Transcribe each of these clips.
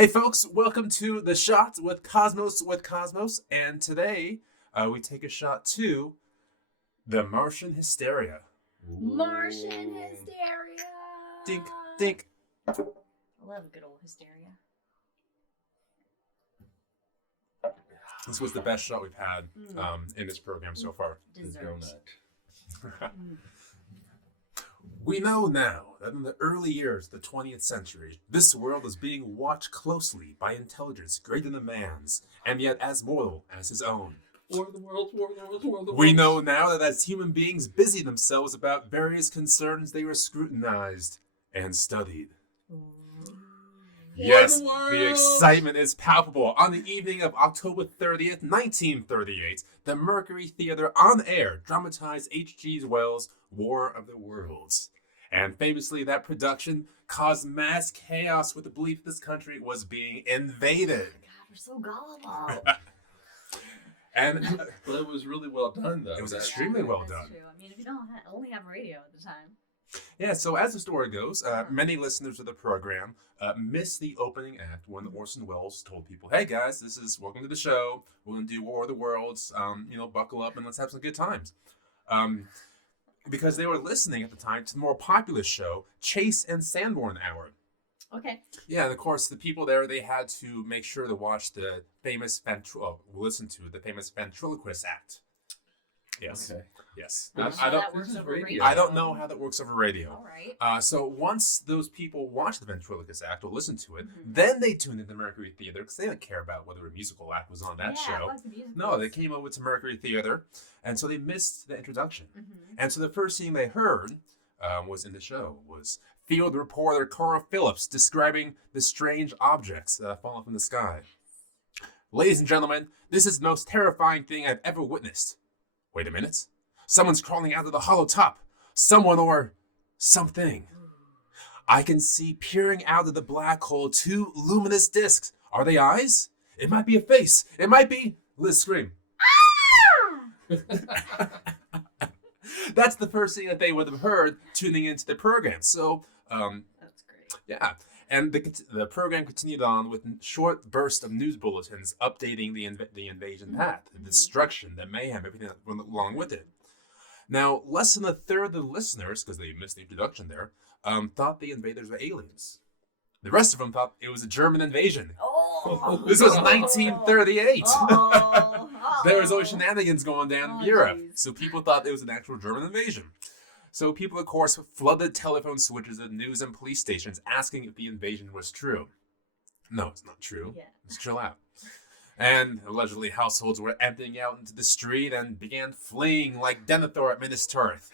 Hey folks, welcome to The Shot with Cosmos, and today we take a shot to the Martian Hysteria. Martian Hysteria! Dink, dink. I love good old hysteria. This was the best shot we've had in this program so far. Dessert. We know now that in the early years of the 20th century, this world is being watched closely by intelligence greater than man's, and yet as mortal as his own. War of the Worlds. We know now that as human beings busy themselves about various concerns, they were scrutinized and studied. Yes, the excitement is palpable. On the evening of October 30th, 1938, the Mercury Theater on air dramatized H.G. Wells' War of the Worlds. And famously, that production caused mass chaos with the belief this country was being invaded. God, we're so gullible. And But it was really well done, though. it was extremely well That's done. true. I mean, if you don't only have radio at the time. Yeah, so as the story goes, many listeners of the program missed the opening act when Orson Wells told people, "Hey guys, this is welcome to the show. We're going to do War of the Worlds. Buckle up and let's have some good times." Because they were listening at the time to the more popular show, Chase and Sanborn Hour. Okay. Yeah, and of course, the people there, they had to make sure to watch the famous listen to the famous ventriloquist act. Yes. Okay. Yes. I I don't. that works this is over radio. radio. I don't know how that works over radio. All right. So once those people watch the ventriloquist act or listen to it, Mhm. then they tune into Mercury Theater because they don't care about whether a musical act was on that yeah, show. fuck the music No, they is. came over to Mercury Theater, and so they missed the introduction. Mhm. And so the first thing they heard was in the show was field reporter Cora Phillips describing the strange objects that have fallen from the sky. Ladies and gentlemen, this is the most terrifying thing I've ever witnessed. Wait a minute. Someone's crawling out of the hollow top. Someone or something. I can see peering out of the black hole two luminous discs. Are they eyes? It might be a face. It might be... Liz, scream. That's the first thing that they would have heard tuning into the program. So, That's great. yeah. And the program continued on with short bursts of news bulletins updating the invasion path, the destruction, the mayhem, everything that went along with it. Now, less than a third of the listeners, because they missed the introduction there, thought the invaders were aliens. The rest of them thought it was a German invasion. Oh. This was 1938. Oh. There was always shenanigans going down in Oh, Europe. geez. So people thought it was an actual German invasion. So people, of course, flooded telephone switches at news and police stations asking if the invasion was true. No, it's not true. Yeah. Let's chill out. And allegedly households were emptying out into the street and began fleeing like Denethor at Minas Tirith.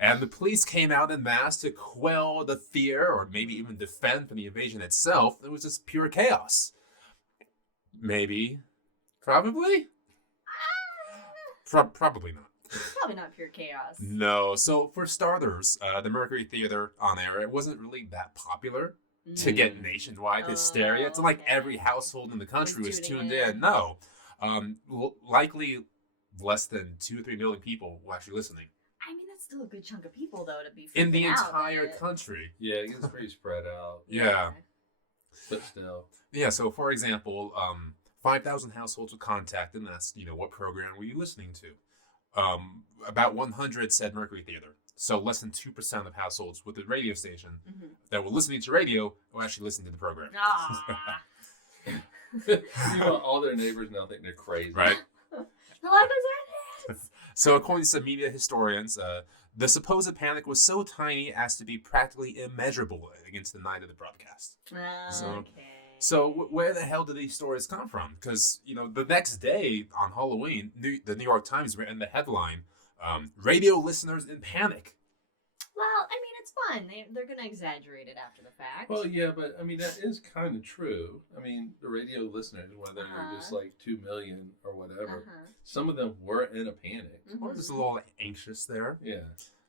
And the police came out en masse to quell the fear or maybe even defend from the invasion itself. It was just pure chaos. Maybe. Probably? Probably not. It's probably not pure chaos. No. So for starters, the Mercury Theater on air, it wasn't really that popular to get nationwide hysteria. It's not like Okay. every household in the country was tuning tuned in. in. No. Likely less than 2 or 3 million people were actually listening I mean, that's still a good chunk of people, though, to be in the freaking out entire about it. country. Yeah, it gets pretty spread out. Yeah. But still. Yeah, so for example, 5,000 households were contacted and asked, what program were you listening to? About 100 said Mercury Theater. So less than 2% of households with the radio station Mhm. that were listening to radio were actually listening to the program. Ah. All their neighbors now think they're crazy. Right? The life is in So according to some media historians, the supposed panic was so tiny as to be practically immeasurable against the night of the broadcast. Okay. So where the hell did these stories come from? Because, the next day on Halloween, the New York Times ran the headline, radio listeners in panic. Well, I mean, it's fun. They're going to exaggerate it after the fact. Well, yeah, but I mean, that is kind of true. I mean, the radio listeners, whether you're just like 2 million or whatever, some of them were in a panic. Or just a little anxious there. Yeah.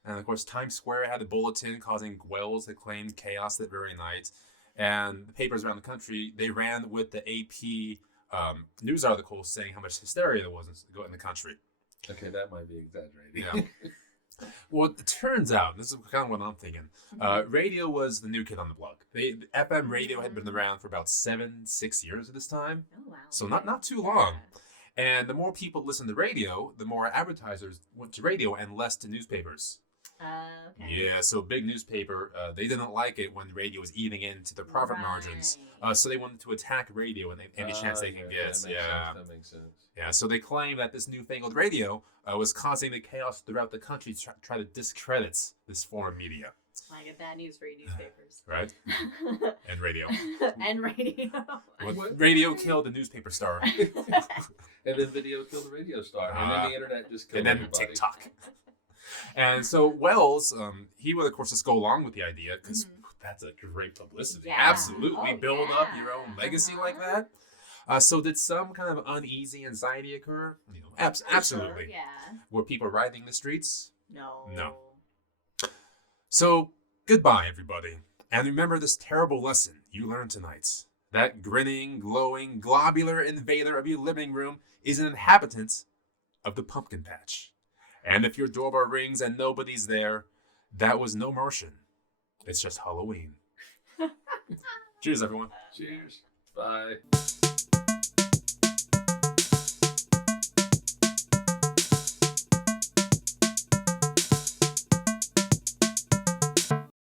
And of course, Times Square had a bulletin causing Wells to claim chaos that very night. And the papers around the country, they ran with the AP news articles saying how much hysteria there was in the country. Okay, that might be exaggerated. Yeah. Well, it turns out, this is kind of what I'm thinking, radio was the new kid on the block. The FM radio had been around for about 6 years at this time. Oh, wow. So not too long. And the more people listened to radio, the more advertisers went to radio and less to newspapers. Okay. Yeah, so big newspaper, they didn't like it when radio was eating into the profit margins. So they wanted to attack radio and any chance they can get. That makes sense. Yeah, so they claim that this newfangled radio was causing the chaos throughout the country to try to discredit this form of media. I get bad news for you newspapers. Right? And radio. And radio. Radio killed the newspaper star. And then video killed the radio star. And then the internet just killed everybody. TikTok. And so Wells, he would, of course, just go along with the idea because that's a great publicity. Yeah. Absolutely. Build up your own legacy like that. So did some kind of uneasy anxiety occur? Absolutely. Sure, yeah. Were people rioting the streets? No. So, goodbye, everybody. And remember this terrible lesson you learned tonight. That grinning, glowing, globular invader of your living room is an inhabitant of the pumpkin patch. And if your doorbell rings and nobody's there, that was no Martian. It's just Halloween. Cheers, everyone. Cheers. Bye.